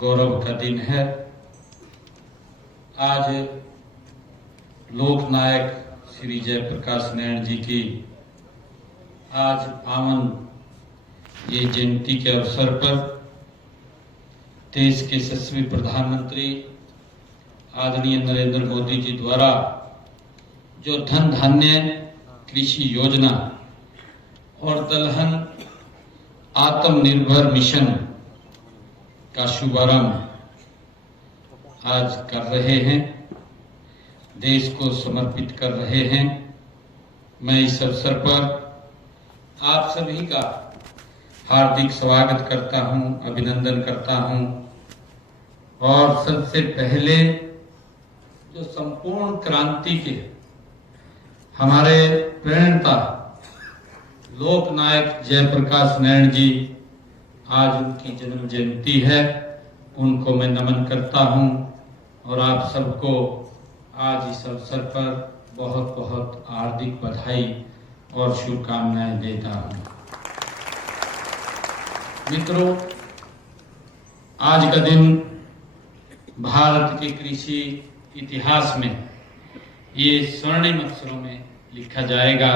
गौरव का दिन है। आज लोकनायक श्री जयप्रकाश नारायण जी की आज पावन ये जयंती के अवसर पर देश के यशस्वी प्रधानमंत्री आदरणीय नरेंद्र मोदी जी द्वारा जो धन धान्य कृषि योजना और दलहन आत्मनिर्भर मिशन का शुभारंभ आज कर रहे हैं, देश को समर्पित कर रहे हैं। मैं इस अवसर पर आप सभी का हार्दिक स्वागत करता हूं, अभिनंदन करता हूं और सबसे पहले जो संपूर्ण क्रांति के हमारे प्रणेता लोकनायक जयप्रकाश नारायण जी, आज उनकी जन्म जयंती है, उनको मैं नमन करता हूं और आप सबको आज इस अवसर पर बहुत बहुत हार्दिक बधाई और शुभकामनाएं देता हूं। मित्रों, आज का दिन भारत के कृषि इतिहास में ये स्वर्णिम अक्षरों में लिखा जाएगा।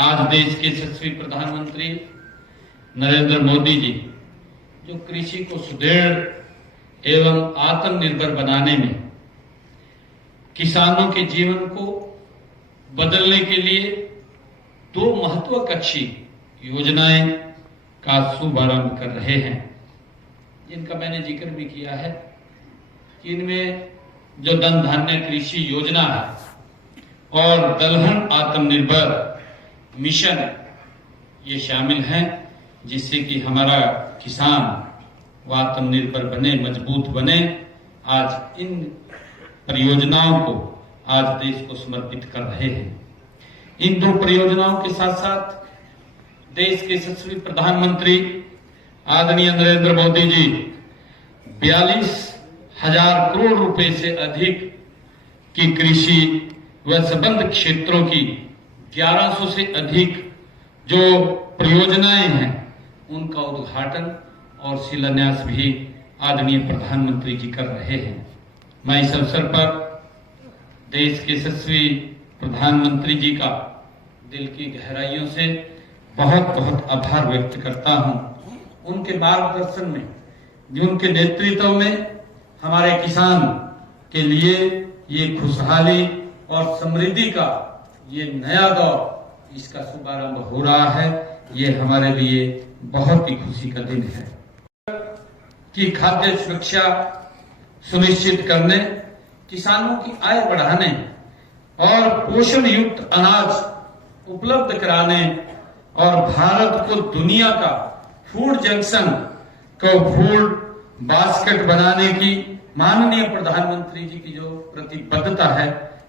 आज देश के यशस्वी प्रधानमंत्री नरेंद्र मोदी जी जो कृषि को सुदृढ़ एवं आत्मनिर्भर बनाने में किसानों के जीवन को बदलने के लिए दो महत्वाकांक्षी योजनाएं का शुभारंभ कर रहे हैं, जिनका मैंने जिक्र भी किया है। इनमें जो धन धान्य कृषि योजना है और दलहन आत्मनिर्भर मिशन ये शामिल हैं, जिससे कि हमारा किसान वो आत्मनिर्भर बने, मजबूत बने। आज इन परियोजनाओं को आज देश को समर्पित कर रहे हैं। इन दो परियोजनाओं के साथ साथ देश के यशस्वी प्रधानमंत्री आदरणीय नरेंद्र मोदी जी 42,000 करोड़ रुपए से अधिक की कृषि व संबद्ध क्षेत्रों की 1100 से अधिक जो परियोजनाएं हैं उनका उद्घाटन और शिलान्यास भी आदरणीय प्रधानमंत्री जी कर रहे हैं। मैं इस अवसर पर देश के यशस्वी प्रधानमंत्री जी का दिल की गहराइयों से बहुत बहुत आभार व्यक्त करता हूं। उनके मार्गदर्शन में, उनके नेतृत्व में हमारे किसान के लिए ये खुशहाली और समृद्धि का ये नया दौर, इसका शुभारंभ हो रहा है। ये हमारे लिए बहुत ही खुशी का दिन है कि खाद्य सुरक्षा सुनिश्चित करने, किसानों की आय बढ़ाने और पोषण युक्त अनाज उपलब्ध कराने और भारत को दुनिया का फूड जंक्शन को फूड बास्केट बनाने की माननीय प्रधानमंत्री जी की जो प्रतिबद्धता है,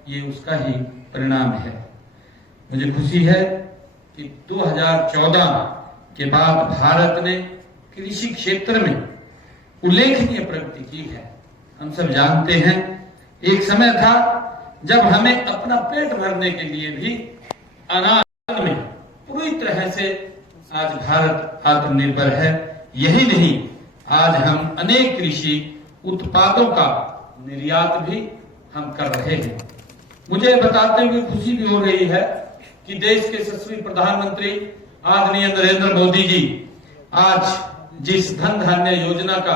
ये उसका ही परिणाम है। मुझे खुशी है कि 2014 के बाद भारत ने कृषि क्षेत्र में उल्लेखनीय प्रगति की है। हम सब जानते हैं, एक समय था जब हमें अपना पेट भरने के लिए भी अनाज में पूरी तरह से आज भारत आत्मनिर्भर है। यही नहीं, आज हम अनेक कृषि उत्पादों का निर्यात भी हम कर रहे हैं। मुझे बताते हुए खुशी भी हो रही है कि देश के यशस्वी प्रधानमंत्री आदरणीय नरेंद्र मोदी जी आज जिस धन धान्य योजना का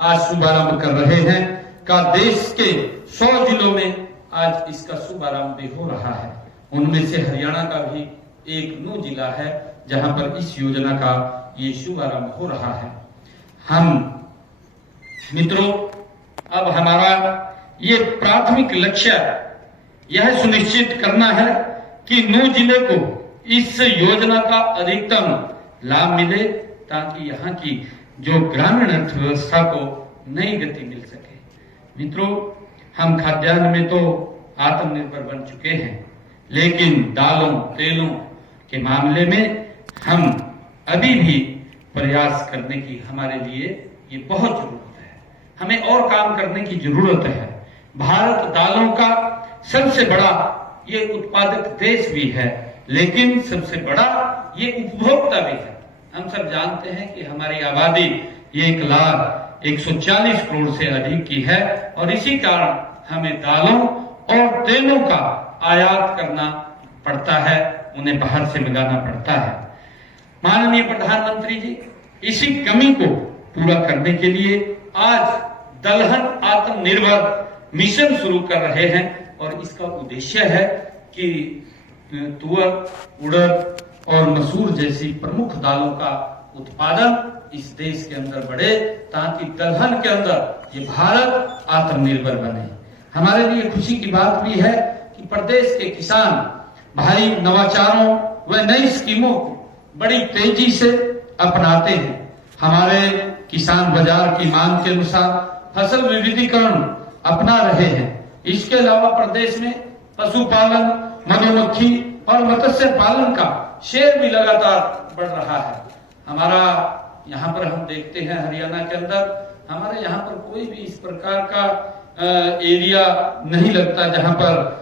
आज शुभारंभ कर रहे हैं का देश के 100 जिलों में आज इसका शुभारंभ भी हो रहा है। उनमें से हरियाणा का भी एक नू जिला है जहां पर इस योजना का ये शुभारंभ हो रहा है। हम मित्रों, अब हमारा ये प्राथमिक लक्ष्य यह सुनिश्चित करना है कि नू जिले को इस योजना का अधिकतम लाभ मिले, ताकि यहाँ की जो ग्रामीण अर्थव्यवस्था को नई गति मिल सके। मित्रों, हम खाद्यान्न में तो आत्मनिर्भर बन चुके हैं, लेकिन दालों तेलों के मामले में हम अभी भी प्रयास करने की हमारे लिए ये बहुत जरूरत है। हमें और काम करने की जरूरत है। भारत दालों का सबसे बड़ा ये उत्पादक देश भी है, लेकिन सबसे बड़ा ये उपभोक्ता भी है। हम सब जानते हैं कि हमारी आबादी 1 140 करोड़ से अधिक की है और इसी कारण हमें दालों और तेलों का आयात करना पड़ता है, उन्हें बाहर से मंगाना पड़ता है। माननीय प्रधानमंत्री जी, इसी कमी को पूरा करने के लिए आज दलहन आत्मनिर्भर मिशन शुरू कर रहे हैं और इसका उद्देश्य है कि तुअर, उड़द और मसूर जैसी प्रमुख दालों का उत्पादन इस देश के अंदर बढ़े ताकि दलहन के अंदर ये भारत आत्मनिर्भर बने। हमारे लिए खुशी की बात भी है कि प्रदेश के किसान भाई नवाचारों व नई स्कीमों को बड़ी तेजी से अपनाते हैं। हमारे किसान बाजार की मांग के अनुसार फसल विविधीकरण अपना रहे हैं। इसके अलावा प्रदेश में पशुपालन, मधुमक्खी और मत्स्य पालन का शेयर भी लगातार बढ़ रहा है। हमारा यहाँ पर हम देखते हैं हरियाणा के अंदर हमारे यहाँ पर कोई भी इस प्रकार का एरिया नहीं लगता जहाँ पर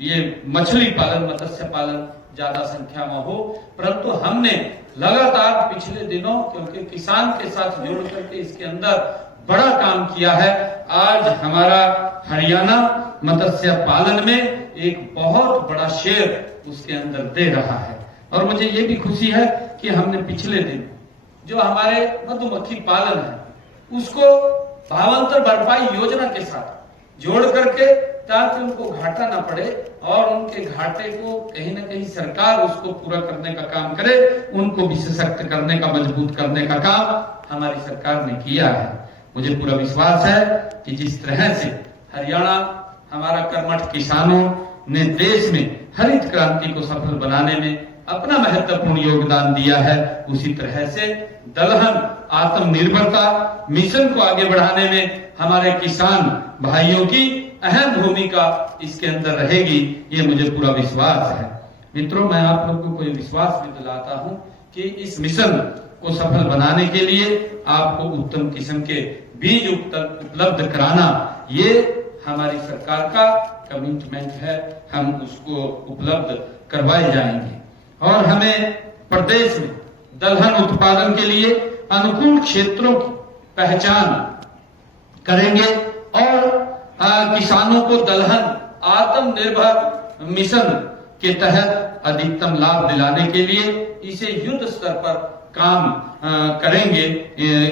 ये मछली पालन, मत्स्य पालन ज्यादा संख्या में हो, परंतु हमने लगातार पिछले दिनों क्योंकि किसान के साथ जोड़ करके इसके अंदर बड़ा काम किया है। आज हमारा हरियाणा मत्स्य पालन में एक बहुत बड़ा शेयर उसके अंदर दे रहा है और मुझे ये भी खुशी है कि हमने पिछले दिन जो हमारे मधुमक्खी पालन है उसको भावांतर भरपाई योजना के साथ जोड़ करके ताकि उनको घाटा ना पड़े और उनके घाटे को कहीं ना कहीं सरकार उसको पूरा करने का काम करे, उनको भी सशक्त करने का, मजबूत करने का काम हमारी सरकार ने किया है। मुझे पूरा विश्वास है कि जिस तरह से हरियाणा हमारा कर्मठ किसानों ने देश में हरित क्रांति को सफल बनाने में अपना महत्वपूर्ण योगदान दिया है, उसी तरह से दलहन आत्मनिर्भरता मिशन को आगे बढ़ाने में हमारे किसान भाइयों की अहम भूमिका इसके अंदर रहेगी, ये मुझे पूरा विश्वास है। मित्रों, मैं आप लोगों को विश्वास भी दिलाता हूं कि इस मिशन को सफल बनाने के लिए आपको उत्तम किस्म के बीज उपलब्ध कराना ये हमारी सरकार का कमिटमेंट है। हम उसको उपलब्ध करवाए जाएंगे और हमें प्रदेश में दलहन उत्पादन के लिए अनुकूल क्षेत्रों की पहचान करेंगे और किसानों को दलहन आत्मनिर्भर मिशन के तहत अधिकतम लाभ दिलाने के लिए इसे युद्ध स्तर पर काम करेंगे,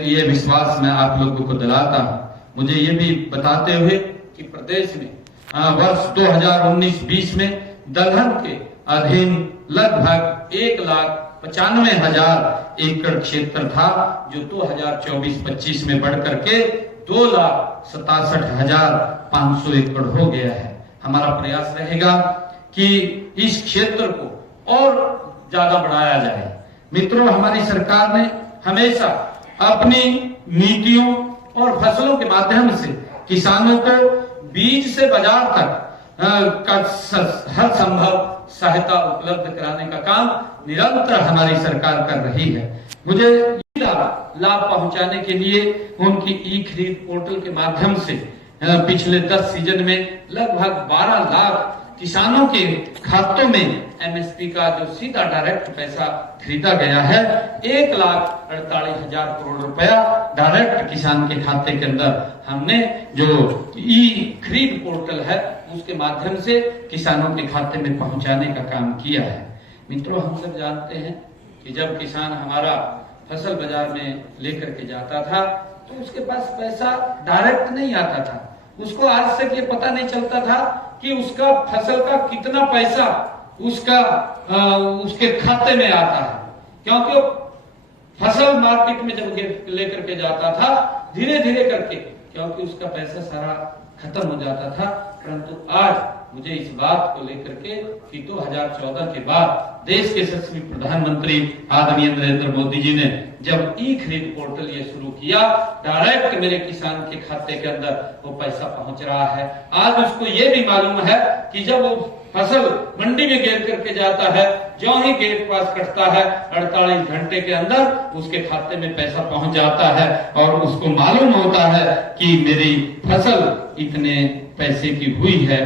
ये विश्वास मैं आप लोगों को दिलाता हूं। मुझे ये भी बताते हुए कि प्रदेश में वर्ष 2019-20 में दलहन के अधीन लगभग 1,95,000 एकड़ क्षेत्र था, जो 2024-25 में बढ़ करके 2,67,500 एकड़ हो गया है। हमारा प्रयास रहेगा कि इस क्षेत्र को और ज्यादा बढ़ाया जाए। मित्रों, हमारी सरकार ने हमेशा अपनी नीतियों और फसलों के माध्यम से किसानों को बीज से बाजार तक का हर संभव सहायता उपलब्ध कराने का काम निरंतर हमारी सरकार कर रही है। मुझे लाभ पहुंचाने के लिए उनकी ई खरीद पोर्टल के माध्यम से पिछले 10 सीजन में लगभग 12 लाख किसानों के खातों में एमएसपी का जो सीधा डायरेक्ट पैसा खरीदा गया है, 1,48,000 करोड़ रुपया डायरेक्ट किसान के खाते के अंदर हमने जो ई खरीद पोर्टल है उसके माध्यम से किसानों के खाते में पहुंचाने का काम किया है। मित्रों, हम सब जानते हैं कि जब किसान हमारा फसल बाजार में लेकर के जाता था तो उसके पास पैसा डायरेक्ट नहीं आता था। उसको आज तक ये पता नहीं चलता था कि उसका फसल का कितना पैसा उसके खाते में आता है, क्योंकि फसल मार्केट में जब लेकर के जाता था धीरे धीरे करके, क्योंकि उसका पैसा सारा खत्म हो जाता था। परंतु आज मुझे इस बात को लेकर के कि 2014 के बाद देश के यशस्वी प्रधानमंत्री आदरणीय नरेंद्र मोदी जी ने जब ई खरीद पोर्टल ये शुरू किया, डायरेक्ट मेरे किसान के खाते के अंदर वो पैसा पहुंच रहा है। आज उसको ये भी मालूम है कि जब वो फसल मंडी में गिर करके जाता है, जो ही गेट पास कटता है 48 घंटे के अंदर उसके खाते में पैसा पहुंच जाता है और उसको मालूम होता है कि मेरी फसल इतने पैसे की हुई है।